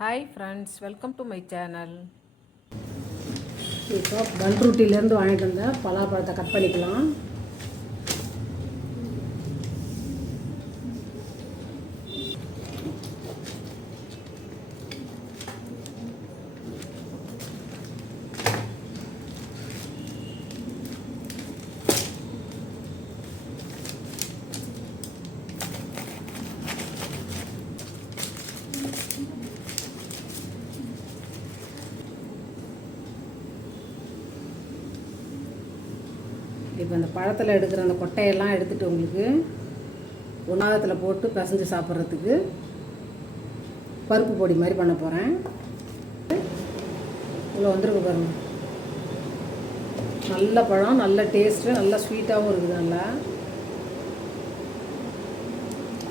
Hi friends welcome to my channel இப்போ பன்ருட்டிலேருந்து வாங்கிட்டு வந்த பலாப்பழத்தை கட் பண்ணிக்கலாம். இப்போ இந்த பழத்தில் எடுக்கிற அந்த கொட்டையெல்லாம் எடுத்துகிட்டு உங்களுக்கு உணவகத்தில் போட்டு பிசைஞ்சு சாப்பிட்றதுக்கு பருப்பு பொடி மாதிரி பண்ண போகிறேன் இவ்வளோ வந்திருக்கு பாருங்க. நல்ல பழம் நல்ல டேஸ்ட்டு நல்லா ஸ்வீட்டாகவும் இருக்குது நல்லா.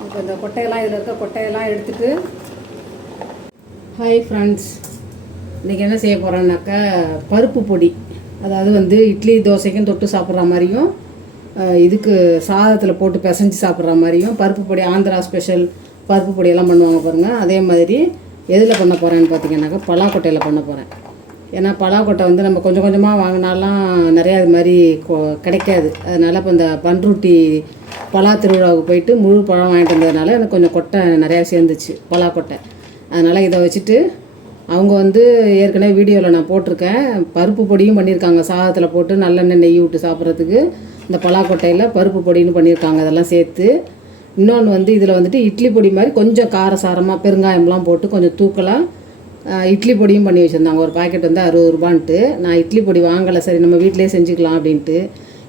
இப்போ இந்த கொட்டையெல்லாம் இதில் இருக்க கொட்டையெல்லாம் எடுத்துட்டு ஹாய் ஃப்ரெண்ட்ஸ் இன்றைக்கி என்ன செய்ய போகிறேன்னாக்கா பருப்பு பொடி. அதாவது வந்து இட்லி தோசைக்கும் தொட்டு சாப்பிட்ற மாதிரியும் இதுக்கு சாதத்தில் போட்டு பிசைஞ்சு சாப்பிட்ற மாதிரியும் பருப்பு பொடி ஆந்திரா ஸ்பெஷல் பருப்பு பொடியெல்லாம் பண்ணுவாங்க பாருங்கள் அதே மாதிரி எதில் பண்ண போகிறேன்னு பார்த்தீங்கன்னாக்கா பலாக்கொட்டையில் பண்ண போகிறேன் ஏன்னா பலாக்கொட்டை வந்து நம்ம கொஞ்சம் கொஞ்சமாக வாங்கினாலாம் நிறையா இது மாதிரி கொ- கிடைக்காது. அதனால் இப்போ இந்த பன்ருட்டி பலா திருவிழாவுக்கு போயிட்டு முழு பழம் வாங்கிட்டு வந்ததுனால எனக்கு கொஞ்சம் கொட்டை நிறையா சேர்ந்துச்சு பலாக்கொட்டை. அதனால் இதை வச்சுட்டு அவங்க வந்து ஏற்கனவே வீடியோவில் நான் போட்டிருக்கேன். பருப்பு பொடியும் பண்ணியிருக்காங்க. சாதத்தில் போட்டு நல்லெண்ணெய் நெய் விட்டு சாப்பிட்றதுக்கு இந்த பலாக்கொட்டையில் பருப்பு பொடின்னு பண்ணியிருக்காங்க. அதெல்லாம் சேர்த்து. இன்னொன்று வந்து இதில் வந்துட்டு இட்லி பொடி மாதிரி கொஞ்சம் காரசாரமாக பெருங்காயம்லாம் போட்டு கொஞ்சம் தூக்கலாக இட்லி பொடியும் பண்ணி வச்சுருந்தாங்க. ஒரு பாக்கெட் வந்து அறுபது ரூபான்ட்டு. நான் இட்லி பொடி வாங்கலை. சரி நம்ம வீட்டிலே செஞ்சுக்கலாம் அப்படின்ட்டு.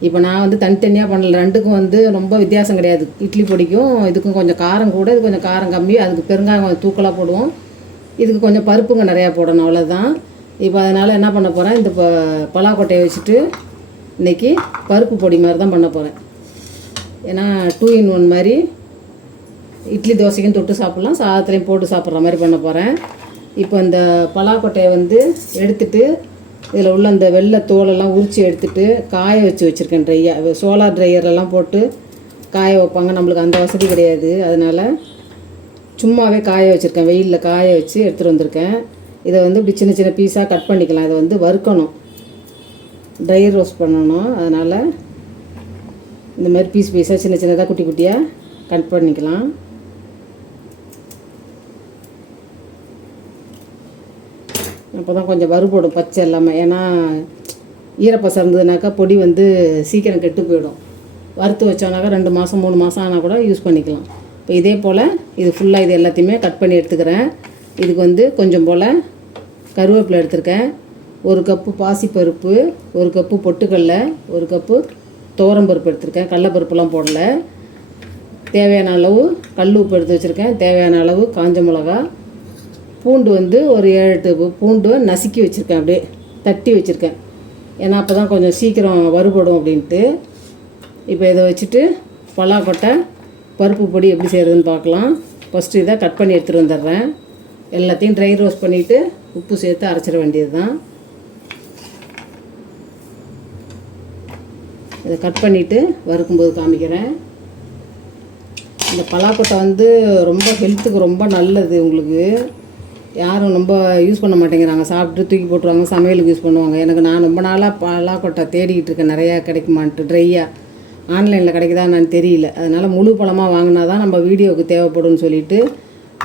இப்போ நான் வந்து தனித்தனியாக பண்ணல. ரெண்டுக்கும் வந்து ரொம்ப வித்தியாசம் கிடையாது. இட்லி பொடிக்கும் இதுக்கும் கொஞ்சம் காரம் கூட இது கொஞ்சம் காரம் கம்மி அதுக்கு பெருங்காயம் கொஞ்சம் தூக்கலாக போடுவோம். இதுக்கு கொஞ்சம் பருப்புங்க நிறையா போடணும் அவ்வளோதான் இப்போ அதனால் என்ன பண்ண போகிறேன் இந்த ப பலாக்கொட்டையை வச்சுட்டு இன்றைக்கி பருப்பு பொடி மாதிரி தான் பண்ண போகிறேன் ஏன்னா டூ இன் ஒன் மாதிரி இட்லி தோசைக்கும் தொட்டு சாப்பிட்லாம் சாதத்துலேயும் போட்டு சாப்பிட்ற மாதிரி பண்ண போகிறேன் இப்போ இந்த பலாக்கொட்டையை வந்து எடுத்துட்டு இதில் உள்ள அந்த வெள்ளை தோலெல்லாம் உரித்து எடுத்துட்டு காய வச்சு வச்சுருக்கேன் ட்ரையாக சோலார் ட்ரையர்லாம் போட்டு காய வைப்பாங்க. நம்மளுக்கு அந்த வசதி கிடையாது. அதனால் சும்மாவே காய வச்சுருக்கேன். வெயிலில் காய வச்சு எடுத்துகிட்டு வந்திருக்கேன். இதை வந்து இப்படி சின்ன சின்ன பீஸாக கட் பண்ணிக்கலாம். இதை வந்து வறுக்கணும். ட்ரை ரோஸ்ட் பண்ணணும். அதனால் இந்த மாதிரி பீஸ் பீஸாக சின்ன சின்னதாக குட்டி குட்டியாக கட் பண்ணிக்கலாம். அப்போ தான் கொஞ்சம் வறுபடும் பச்சை எல்லாமே. ஏன்னா ஈரப்பசம் இருந்ததுனாக்கா பொடி வந்து சீக்கிரம் கெட்டு போயிடும். வறுத்து வச்சோன்னாக்கா ரெண்டு மாதம் மூணு மாதம் ஆனால் கூட யூஸ் பண்ணிக்கலாம். இப்போ இதே போல் இது ஃபுல்லாக இது எல்லாத்தையுமே கட் பண்ணி எடுத்துக்கிறேன். இதுக்கு வந்து கொஞ்சம் போல் கருவேப்பிலை எடுத்திருக்கேன். ஒரு கப்பு பாசிப்பருப்பு ஒரு கப்பு பொட்டுக்கடல ஒரு கப்பு துவரம்பருப்பு எடுத்திருக்கேன். கடலப்பருப்புலாம் போடல. தேவையான அளவு கல் உப்பு எடுத்து வச்சுருக்கேன். தேவையான அளவு காஞ்ச மிளகா. பூண்டு வந்து ஒரு ஏழு எட்டு பூண்டு நசுக்கி வச்சுருக்கேன். அப்படியே தட்டி வச்சுருக்கேன். ஏன்னா அப்போ தான் கொஞ்சம் சீக்கிரம் வறுபடும் அப்படின்ட்டு. இப்போ இதை வச்சுட்டு பலாக்கொட்டை பருப்பு பொடி எப்படி செய்கிறதுன்னு பார்க்கலாம். ஃபஸ்ட்டு இதை கட் பண்ணி எடுத்துகிட்டு வந்துடுறேன். எல்லாத்தையும் ட்ரை ரோஸ்ட் பண்ணிவிட்டு உப்பு சேர்த்து அரைச்சிட வேண்டியது தான் இதை கட் பண்ணிவிட்டு வறுக்கும்போது காமிக்கிறேன். இந்த பலாக்கொட்டை வந்து ரொம்ப ஹெல்த்துக்கு ரொம்ப நல்லது உங்களுக்கு. யாரும் ரொம்ப யூஸ் பண்ண மாட்டேங்கிறாங்க. சாப்பிட்டு தூக்கி போட்டுருவாங்க சமையலுக்கு யூஸ் பண்ணுவாங்க. எனக்கு நான் ரொம்ப நாளாக பலாக்கொட்டை தேடிக்கிட்டு இருக்கேன். நிறையா கிடைக்குமான்ட்டு ட்ரையாக ஆன்லைனில் கிடைக்குதா நான் தெரியல. அதனால் முழு பழமாக வாங்கினா தான் நம்ம வீடியோவுக்கு தேவைப்படும்னு சொல்லிட்டு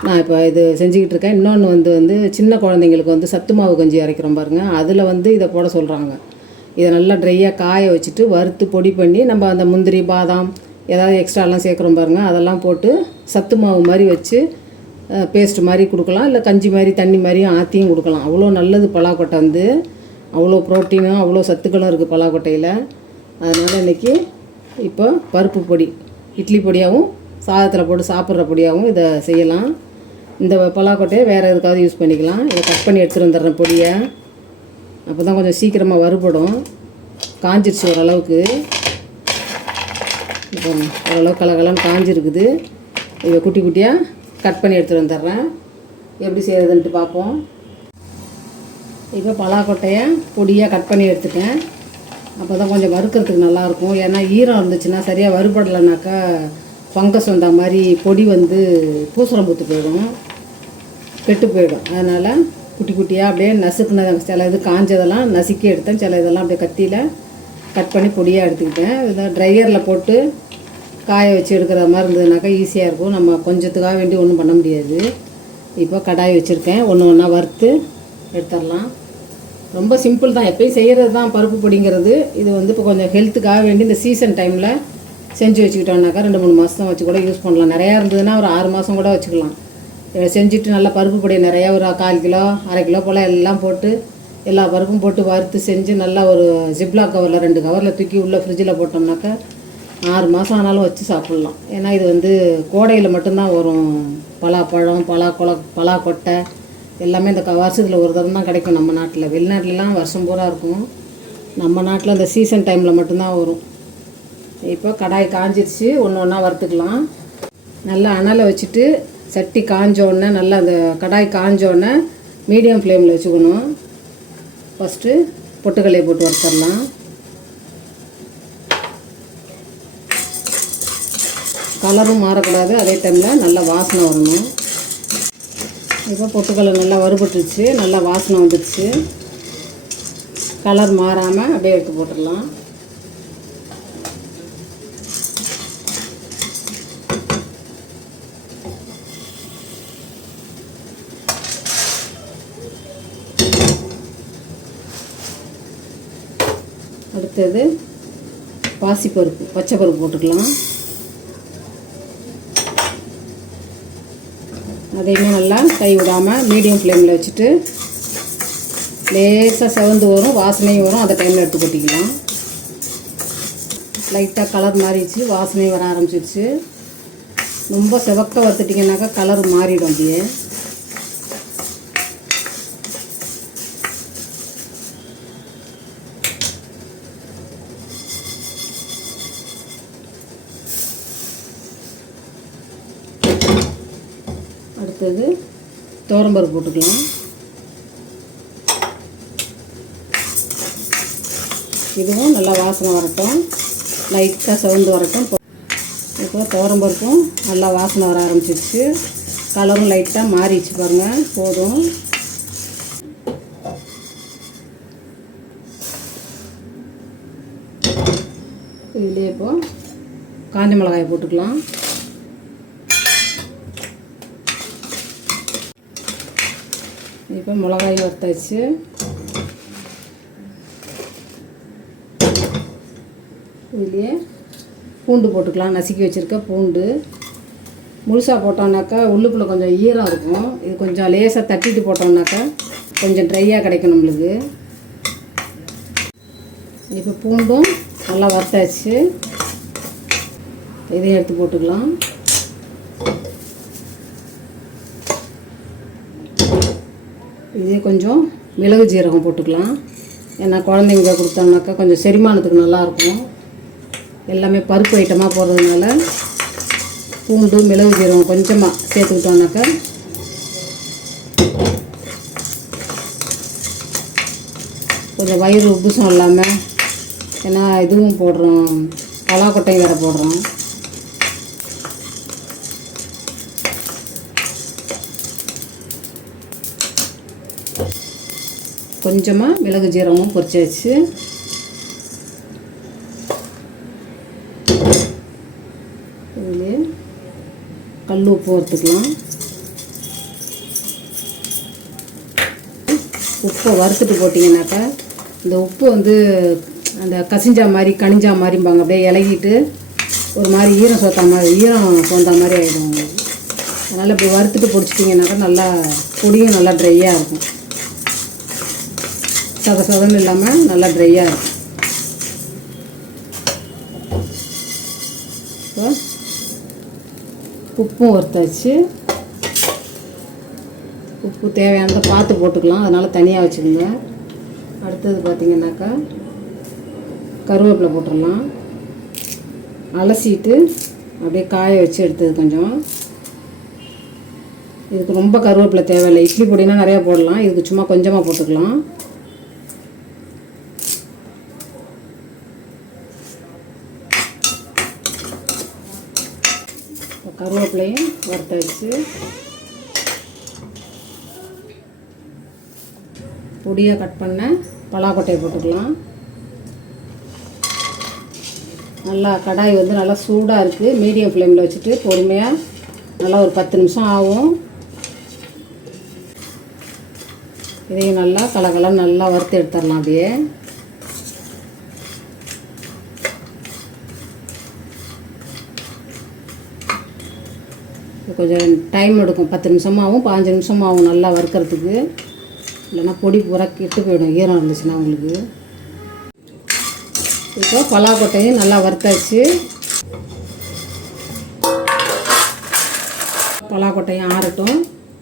நான் இப்போ இது செஞ்சுக்கிட்டு இருக்கேன். இன்னொன்று வந்து வந்து சின்ன குழந்தைங்களுக்கு வந்து சத்து மாவு கஞ்சி அரைக்கிறோம் பாருங்கள் அதில் வந்து இதை போட சொல்கிறாங்க இதை நல்லா ட்ரையாக காய வச்சுட்டு வறுத்து பொடி பண்ணி நம்ம அந்த முந்திரி பாதாம் ஏதாவது எக்ஸ்ட்ராலாம் சேர்க்குறோம் பாருங்கள் அதெல்லாம் போட்டு சத்து மாவு மாதிரி வச்சு பேஸ்ட் மாதிரி கொடுக்கலாம். இல்லை கஞ்சி மாதிரி தண்ணி மாதிரியும் ஆற்றியும் கொடுக்கலாம். அவ்வளோ நல்லது பலாக்கொட்டை வந்து. அவ்வளோ ப்ரோட்டீனும் அவ்வளோ சத்துக்களும் இருக்குது பலாக்கொட்டையில். அதனால் இன்றைக்கி இப்போ பருப்பு பொடி இட்லி பொடியாகவும் சாதத்தில் போட்டு சாப்பிட்ற பொடியாகவும் இதை செய்யலாம். இந்த பலாக்கொட்டையை வேறு எதுக்காவது யூஸ் பண்ணிக்கலாம். இதை கட் பண்ணி எடுத்துகிட்டு வந்துடுறேன் பொடியை. அப்போ தான் கொஞ்சம் சீக்கிரமாக வறுபடும். காஞ்சிருச்சு ஓரளவுக்கு. இப்போ ஓரளவு கலகலன்னு காஞ்சிருக்குது. இதை குட்டி குட்டியாக கட் பண்ணி எடுத்துகிட்டு வந்துடுறேன். எப்படி செய்கிறதுன்ட்டு பார்ப்போம். இப்போ பலாக்கொட்டையை பொடியாக கட் பண்ணி எடுத்துட்டேன். அப்போ தான் கொஞ்சம் வறுக்கிறதுக்கு நல்லாயிருக்கும். ஏன்னா ஈரம் இருந்துச்சுன்னா சரியாக வறுபடலைனாக்கா ஃபங்கஸ் வந்த மாதிரி பொடி வந்து பூசரம் பூத்து போயிடும். கெட்டு போயிடும். அதனால் குட்டி குட்டியாக அப்படியே நசுக்குன சில இது காஞ்சதெல்லாம் நசுக்கி எடுத்தேன். சில இதெல்லாம் அப்படியே கத்தியில் கட் பண்ணி பொடியாக எடுத்துக்கிட்டேன். இதை ட்ரையரில் போட்டு காய வச்சு எடுக்கிற மாதிரி இருந்ததுனாக்கா ஈஸியாக இருக்கும். நம்ம கொஞ்சத்துக்காக வேண்டி ஒன்றும் பண்ண முடியாது. இப்போ கடாய் வச்சுருக்கேன். ஒன்று ஒன்றா வறுத்து எடுத்துடலாம். ரொம்ப சிம்பிள் தான். எப்பயும் செய்கிறது தான் பருப்பு பொடிங்கிறது. இது வந்து இப்போ கொஞ்சம் ஹெல்த்துக்காக வேண்டி இந்த சீசன் டைமில் செஞ்சு வச்சுக்கிட்டோம்னாக்கா ரெண்டு மூணு மாதம் வச்சு கூட யூஸ் பண்ணலாம். நிறையா இருந்ததுன்னா ஒரு ஆறு மாதம் கூட வச்சுக்கலாம். செஞ்சுட்டு நல்லா பருப்பு பொடி நிறையா ஒரு கால் கிலோ அரை கிலோ போல் எல்லாம் போட்டு எல்லா பருப்பும் போட்டு வறுத்து செஞ்சு நல்லா ஒரு ஜிப்லா கவரில் ரெண்டு கவரில் தூக்கி உள்ளே ஃப்ரிட்ஜில் போட்டோம்னாக்கா ஆறு மாதம் ஆனாலும் வச்சு சாப்பிட்லாம். ஏன்னா இது வந்து கோடையில் மட்டும்தான் வரும். பலாப்பழம் பலாக்கொலை பலாக்கொட்டை எல்லாமே இந்த வருஷத்தில் ஒரு தரம் தான் கிடைக்கும் நம்ம நாட்டில். வெளிநாட்டிலலாம் வருஷம் பூரா இருக்கும். நம்ம நாட்டில் இந்த சீசன் டைமில் மட்டும்தான் வரும். இப்போ கடாய் காஞ்சிருச்சு ஒன்று ஒன்றா வறுத்துக்கலாம். நல்லா அனலை வச்சுட்டு சட்டி காஞ்சோடனே நல்லா அந்த கடாய் காஞ்ச உடனே மீடியம் ஃப்ளேமில் வச்சுக்கணும். ஃபஸ்ட்டு பொட்டுக்கல்லையை போட்டு வறுத்துடலாம் கலரும் மாறக்கூடாது. அதே டைமில் நல்லா வாசனை வரணும். இப்போ பொட்டுக்கடலை நல்லா வறுபட்டுருச்சு. நல்லா வாசனை வந்துடுச்சு. கலர் மாறாமல் அப்படியே எடுத்து போட்டுடலாம். அடுத்தது பாசிப்பருப்பு பச்சை பருப்பு போட்டுக்கலாம். அதையுமே நல்லா கை விடாமல் மீடியம் ஃப்ளேமில் வச்சுட்டு லேசாக செவந்து வரும் வாசனையும் வரும். அந்த டைமில் எடுத்து கொட்டிக்கலாம். லைட்டாக கலர் மாறிடுச்சு வாசனையும் வர ஆரம்பிச்சிருச்சு. ரொம்ப செவக்க வறுத்துட்டிங்கனாக்கா கலர் மாறிடும் அப்படியே அடுத்தது துவரம்பருப்பு போட்டுக்கலாம். இதுவும் நல்லா வாசனை வரட்டும். லைட்டாக செவந்து வரட்டும். இப்போ துவரம்பருப்பும் நல்லா வாசனை வர ஆரம்பிச்சிருச்சு. கலரும் லைட்டாக மாறிடுச்சு பாருங்கள் போதும். இதுலேயே இப்போ காஞ்ச மிளகாயை போட்டுக்கலாம். இப்போ மிளகாய் வறுத்தாச்சு. இதுலேயே பூண்டு போட்டுக்கலாம். நசுக்கி வச்சுருக்க பூண்டு. முழுசாக போட்டோம்னாக்கா உள்ளுக்குள்ளே கொஞ்சம் ஈரம் இருக்கும். இது கொஞ்சம் லேசாக தட்டிட்டு போட்டோம்னாக்கா கொஞ்சம் ட்ரையாக கிடைக்கும் நம்மளுக்கு. இப்போ பூண்டும் நல்லா வறுத்தாச்சு. இதையும் எடுத்து போட்டுக்கலாம். இதே கொஞ்சம் மிளகு ஜீரகம் போட்டுக்கலாம். ஏன்னா குழந்தைங்க கொடுத்தோம்னாக்கா கொஞ்சம் செரிமானத்துக்கு நல்லாயிருக்கும். எல்லாமே பருப்பு ஐட்டமாக போடுறதுனால பூண்டு மிளகு ஜீரகம் கொஞ்சமாக சேர்த்துக்கிட்டோம்னாக்கா கொஞ்சம் வயிறு உப்புசம் இல்லாமல் ஏன்னா இதுவும் போடுறோம் பலாக்கொட்டையும் வேறு போடுறோம். கொஞ்சமாக மிளகு ஜீரகமும் பொரிச்சு வச்சு இதுலேயே கல் உப்பு வறுத்துக்கலாம். உப்பை வறுத்துட்டு போட்டிங்கனாக்கா இந்த உப்பு வந்து அந்த கசிஞ்சா மாதிரி கனிஞ்சா மாதிரிம்பாங்க. அப்படியே இலகிட்டு ஒரு மாதிரி ஈரம் சோத்தா மாதிரி ஈரம் சோந்தா மாதிரி ஆகிடும் அதனால் இப்படி வறுத்துட்டு பிடிச்சிட்டிங்கனாக்கா நல்லா பொடியும் நல்லா ட்ரையாக இருக்கும். சத சதன்னு இல்லாமல் நல்லா ட்ரையாக இருக்கும் இப்போ உப்பும் ஒருத்தாச்சு உப்பு தேவையானதை பார்த்து போட்டுக்கலாம். அதனால் தனியாக வச்சுக்கோங்க. அடுத்தது பார்த்திங்கனாக்கா கருவேப்பிலை போட்டுடலாம். அலசிட்டு அப்படியே காய வச்சு எடுத்தது கொஞ்சம். இதுக்கு ரொம்ப கருவேப்பிலை தேவையில்லை. இட்லி பொடினா நிறையா போடலாம். இதுக்கு சும்மா கொஞ்சமாக போட்டுக்கலாம். கருவேப்பிலையும் வறுத்தாச்சு. பொடியாக கட் பண்ண பலாக்கொட்டையை போட்டுக்கலாம். நல்லா கடாய் வந்து நல்லா சூடாக இருக்குது மீடியம் ஃப்ளேமில் வச்சுட்டு பொறுமையாக நல்லா ஒரு பத்து நிமிஷம் ஆகும். இதையும் நல்லா கலகலம் நல்லா வறுத்து எடுத்துடலாம் அப்படியே. கொஞ்சம் டைம் எடுக்கும். பத்து நிமிஷமாகவும் பாஞ்சு நிமிஷமாகவும் நல்லா வறுக்கிறதுக்கு. இல்லைன்னா பொடி பூரா கெட்டு போயிடும். ஈரம் இருந்துச்சுன்னா உங்களுக்கு. இப்போ பலாக்கொட்டையும் நல்லா வறுத்தாச்சு. பலாக்கொட்டையும் ஆறட்டும்.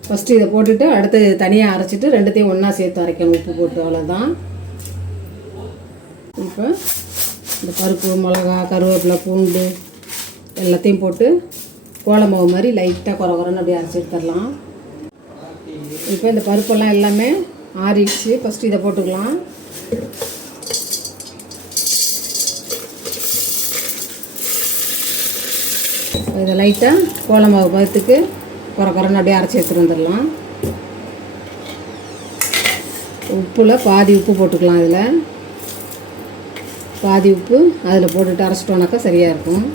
ஃபஸ்ட்டு இதை போட்டுட்டு அடுத்து தனியாக அரைச்சிட்டு ரெண்டுத்தையும் ஒன்றா சேர்த்து அரைக்கணும். உப்பு போட்டு அவ்வளோதான் இப்போ இந்த பருப்பு மிளகா கருவேப்பிலை பூண்டு எல்லாத்தையும் போட்டு கோலமாவு மாதிரி லைட்டாக குறை குறைன்னு அப்படியே அரைச்சி எடுத்துடலாம். இப்போ இந்த பருப்பெல்லாம் எல்லாமே ஆறிடுச்சு. ஃபஸ்ட்டு இதை போட்டுக்கலாம். இதை லைட்டாக கோலமாவு பருத்துக்கு குறை குறைன்னு அப்படியே அரைச்சி எடுத்துகிட்டு வந்துடலாம். உப்பில் பாதி உப்பு போட்டுக்கலாம் இதில். பாதி உப்பு அதில் போட்டுட்டு அரைச்சிட்டோன்னாக்கா சரியாக இருக்கும்.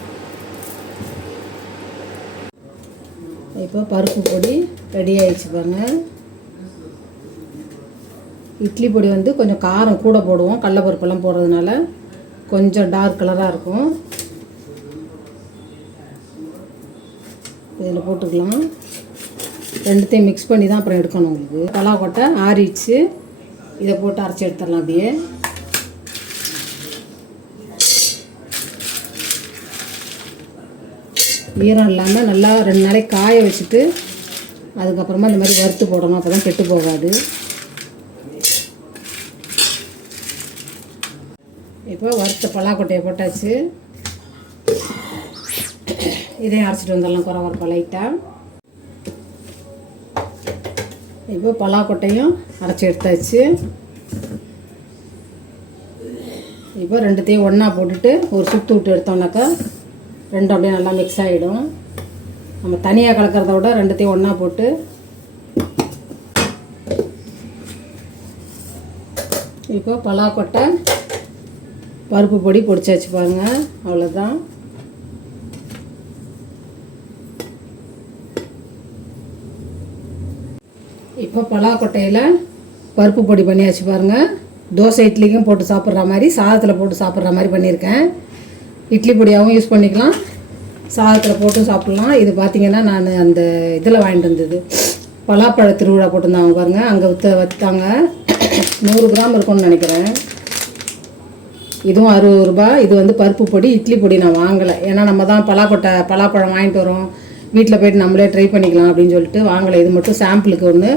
இப்போ பருப்பு பொடி ரெடி ஆயிடுச்சு பாருங்க. இட்லி பொடி வந்து கொஞ்சம் காரம் கூட போடுவோம் கடலப்பருப்பெல்லாம் போடுறதுனால கொஞ்சம் டார்க் கலராக இருக்கும். இதில் போட்டுக்கலாம். ரெண்டுத்தையும் மிக்ஸ் பண்ணி தான் அப்புறம் எடுக்கணும் உங்களுக்கு. பலாக்கொட்டை ஆறிடுச்சு. இதை போட்டு அரைச்சி எடுத்துடலாம் அப்படியே. ஈரம் இல்லாமல் நல்லா ரெண்டு நாளைக்கு காய வச்சுட்டு அதுக்கப்புறமா இந்த மாதிரி வறுத்து போடணும். அப்போ தான் கெட்டு போகாது. இப்போ வறுத்த பலாக்கொட்டையை போட்டாச்சு. இதையும் அரைச்சிட்டு வந்துடலாம் குறை வரப்போ லைட்டாக இப்போ பலாக்கொட்டையும் அரைச்சி எடுத்தாச்சு. இப்போ ரெண்டுத்தையும் ஒன்றா போட்டுட்டு ஒரு சுற்று விட்டு எடுத்தோம்னாக்கா ரெண்டும் அப்படியே நல்லா மிக்ஸ் ஆகிடும் நம்ம தனியாக கலக்கிறத விட ரெண்டுத்தையும் ஒன்றா போட்டு இப்போ பலாக்கொட்டை பருப்பு பொடி பொடிச்சு வச்சுப்பாங்க அவ்வளோதான் இப்போ பலாக்கொட்டையில் பருப்பு பொடி பண்ணியாச்சு பாருங்கள் தோசை இட்லிக்கும் போட்டு சாப்பிட்ற மாதிரி சாதத்தில் போட்டு சாப்பிட்ற மாதிரி பண்ணியிருக்கேன். இட்லி பொடியாகவும் யூஸ் பண்ணிக்கலாம். சாதத்தில் போட்டு சாப்பிட்லாம். இது பார்த்தீங்கன்னா நான் அந்த இதில் வாங்கிட்டு வந்தது. பலாப்பழ திருவிழா போட்டிருந்தாங்க பாருங்கள் அங்கே வித்த வைத்தாங்க. நூறு கிராம் இருக்கும்னு நினைக்கிறேன். இதுவும் அறுபது ரூபாய். இது வந்து பருப்பு பொடி இட்லி பொடி நான் வாங்கலை. ஏன்னா நம்ம தான் பலாப்பட்டை பலாப்பழம் வாங்கிட்டு வரோம். வீட்டில் போயிட்டு நம்மளே ட்ரை பண்ணிக்கலாம் அப்படின்னு சொல்லிட்டு வாங்கலை. இது மட்டும் சாம்பிளுக்கு ஒன்று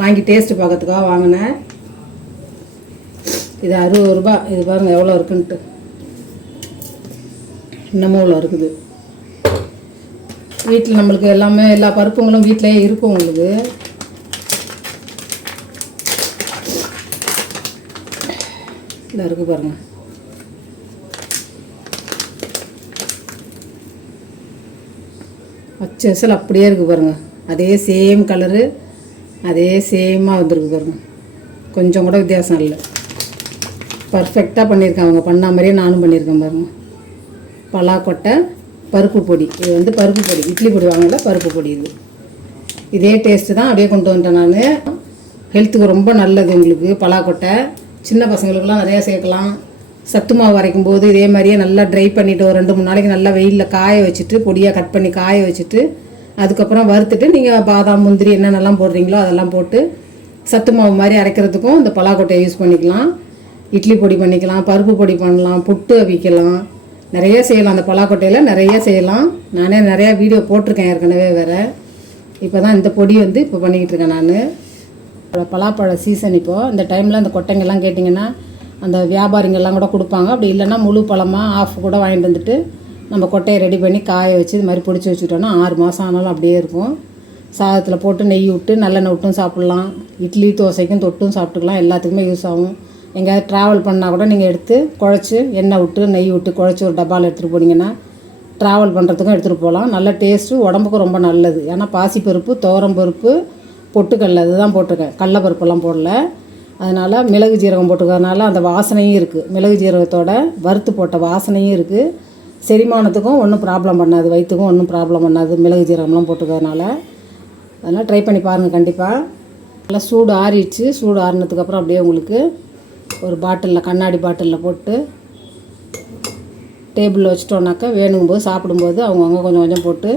வாங்கி டேஸ்ட்டு பார்க்கறதுக்காக வாங்கினேன். இது அறுபது ரூபாய். இது பாருங்கள் எவ்வளோ இருக்குன்ட்டு. இன்னமும் இவ்வளோ இருக்குது. வீட்டில் நம்மளுக்கு எல்லாமே எல்லா பருப்புங்களும் வீட்டிலேயே இருக்கும் உங்களுக்கு. இல்லை இருக்குது பாருங்க. பச்சை அசல் அப்படியே இருக்குது பாருங்கள் அதே சேம் கலரு அதே சேமாக வந்துருக்கு பாருங்க. கொஞ்சம் கூட வித்தியாசம் இல்லை. பர்ஃபெக்டாக பண்ணியிருக்கேன் அவங்க பண்ண மாதிரியே நானும் பண்ணியிருக்கேன் பாருங்கள் பலாக்கொட்டை பருப்பு பொடி. இது வந்து பருப்பு பொடி. இட்லி பொடி வாங்கல பருப்பு பொடி இது. இதே டேஸ்ட்டு தான் அப்படியே கொண்டு வந்துட்டேன் நான். ஹெல்த்துக்கு ரொம்ப நல்லது உங்களுக்கு பலாக்கொட்டை. சின்ன பசங்களுக்கெல்லாம் நிறையா சேர்க்கலாம். சத்து மாவு வரைக்கும் போது இதே மாதிரியே நல்லா ட்ரை பண்ணிவிட்டு ஒரு ரெண்டு மூணு நாளைக்கு நல்லா வெயிலில் காய வச்சுட்டு பொடியாக கட் பண்ணி காய வச்சுட்டு அதுக்கப்புறம் வறுத்துட்டு நீங்கள் பாதாம் முந்திரி என்னென்னலாம் போடுறீங்களோ அதெல்லாம் போட்டு சத்து மாவு மாதிரி அரைக்கிறதுக்கும் இந்த பலாக்கொட்டையை யூஸ் பண்ணிக்கலாம். இட்லி பொடி பண்ணிக்கலாம் பருப்பு பொடி பண்ணலாம் புட்டு அவிக்கலாம். நிறைய செய்யலாம். அந்த பலாக்கொட்டையில் நிறைய செய்யலாம். நானே நிறையா வீடியோ போட்டிருக்கேன் ஏற்கனவே வேறு. இப்போ தான் இந்த பொடி வந்து இப்போ பண்ணிக்கிட்டு இருக்கேன் நான். பலாப்பழ சீசன் இப்போது இந்த டைமில் அந்த கொட்டைங்கெல்லாம் கேட்டிங்கன்னா அந்த வியாபாரிங்கெல்லாம் கூட கொடுப்பாங்க. அப்படி இல்லைன்னா முழு பழமாக ஆஃப் கூட வாங்கிட்டு வந்துட்டு நம்ம கொட்டையை ரெடி பண்ணி காய வச்சு இது மாதிரி பிடிச்சி வச்சுட்டோன்னா ஆறு மாதம் ஆனாலும் அப்படியே இருக்கும். சாதத்தில் போட்டு நெய் விட்டு நல்லெண்ணெய் விட்டும் சாப்பிட்லாம். இட்லி தோசைக்கும் தொட்டும் சாப்பிட்டுக்கலாம். எல்லாத்துக்குமே யூஸ் ஆகும். எங்கேயாவது ட்ராவல் பண்ணால் கூட நீங்கள் எடுத்து குழச்சி எண்ணெய் விட்டு நெய் விட்டு குழச்சி ஒரு டப்பாவில் எடுத்துகிட்டு போனீங்கன்னா ட்ராவல் பண்ணுறதுக்கும் எடுத்துகிட்டு போகலாம் நல்ல டேஸ்ட்டு உடம்புக்கும் ரொம்ப நல்லது. ஏன்னா பாசிப்பருப்பு துவரம் பருப்பு பொட்டுக்கடலை இதுதான் போட்டிருக்கேன். கடலப்பருப்பெல்லாம் போடல. அதனால் மிளகு ஜீரகம் போட்டுக்கிறதுனால அந்த வாசனையும் இருக்குது மிளகு ஜீரகத்தோட வறுத்து போட்ட வாசனையும் இருக்குது செரிமானத்துக்கும் ஒன்றும் ப்ராப்ளம் பண்ணாது. வயிற்றுக்கும் ஒன்றும் ப்ராப்ளம் பண்ணாது. மிளகு ஜீரகம்லாம் போட்டுக்கிறதுனால. அதெல்லாம் ட்ரை பண்ணி பாருங்கள் கண்டிப்பாக நல்லா சூடு ஆறிடுச்சு. சூடு ஆறினதுக்கப்புறம் அப்படியே உங்களுக்கு ஒரு பாட்டிலில் கண்ணாடி பாட்டிலில் போட்டு டேபிளில் வச்சிட்டோன்னாக்கா வேணுங்கும்போது சாப்பிடும்போது அவங்கவுங்க கொஞ்சம் கொஞ்சம் போட்டு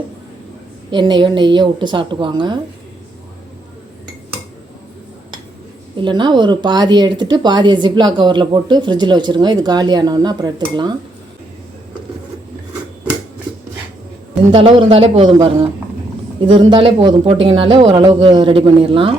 எண்ணெயோ நெய்யோ விட்டு சாப்பிட்டுக்குவாங்க. இல்லைன்னா ஒரு பாதியை எடுத்துகிட்டு பாதியை ஜிப்லாக் கவரில் போட்டு ஃப்ரிட்ஜில் வச்சுருங்க. இது காலியானவொன்னே அப்புறம் எடுத்துக்கலாம். இந்த அளவு இருந்தாலே போதும் பாருங்கள் இது இருந்தாலே போதும். போட்டிங்கனாலே ஓரளவுக்கு ரெடி பண்ணிடலாம்.